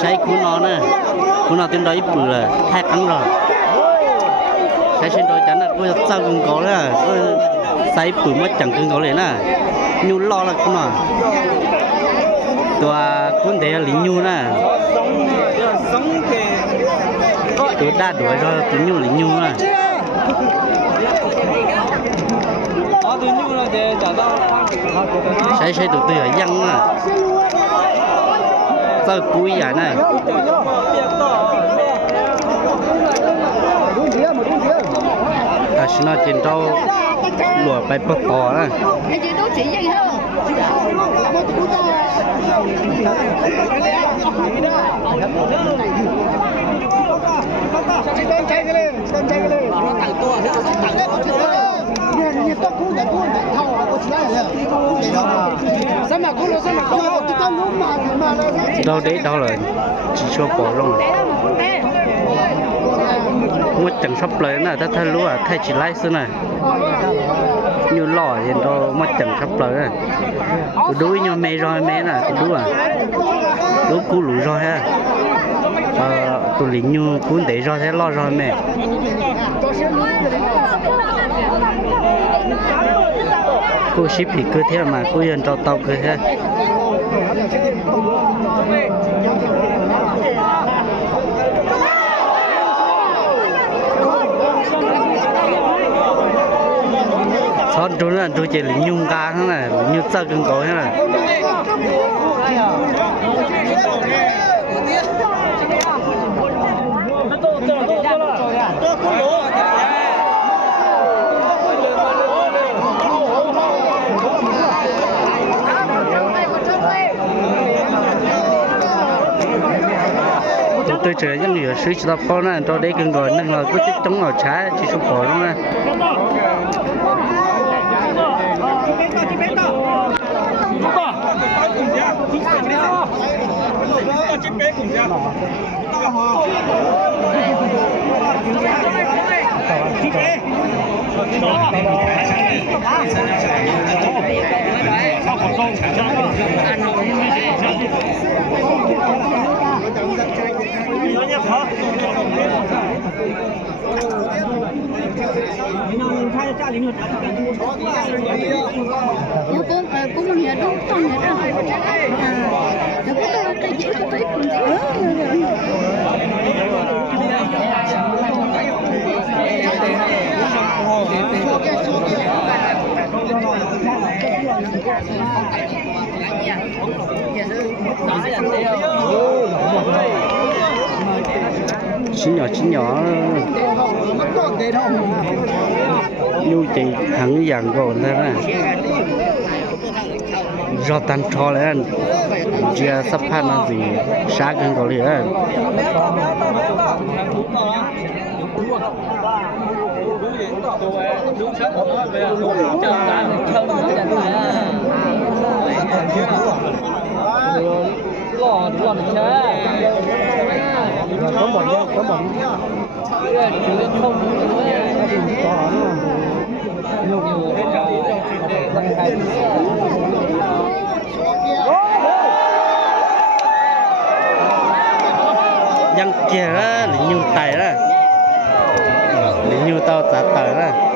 ใช้คุณnó nèคุณnó tên đó ít bự là thay cắn rồiใช้เช่นโดยจันน่ะกูจะเจ้ากึ่งเก่าเลยกูใส่ปืนมาจังกึ่งเก่าเลยน่ะยูรอละคุณน่ะตัวคุณเดี๋ยวลิ้นยูน่ะตัวด้าด้วยรอตัวยูลิ้นยูน่ะใช้ตัวตัวยังน่ะเจ้ากุ้ยใหญ่น่ะฉันน่าจะเอาหลวไปปต่อนะđâu đấy đâu rồi chỉ cho bỏ luôn mất chẳng sắp lời nè taรู้อ่ะแค่chỉ lái xưa nè như lò vậy đâu mất chẳng sắp lời nè tôi đuổi nhau mê rồi mê nè tôi đuổi à đuổi cú lủi rồi ha tôi lính như cuốn để rồi thế lo rồi mẹ cô ship thì cứ thế mà cô yên cho tao cứ thế son trốn là tôi chỉ lính nhung ca thế này như sao cưng cố thế này tôi chờ những người suy cho con này tôi đây cần gọi nâng là cứ chết chống ở trái chỉ số khổ đúng không chín nhỏ như chị hẳn dần rồi thế này do tan cho lại anh chia sắp phát nó gì sát hơn có lẽ có một dân kia đó là nhiều tài đó, nhiều tao trả tờ đó.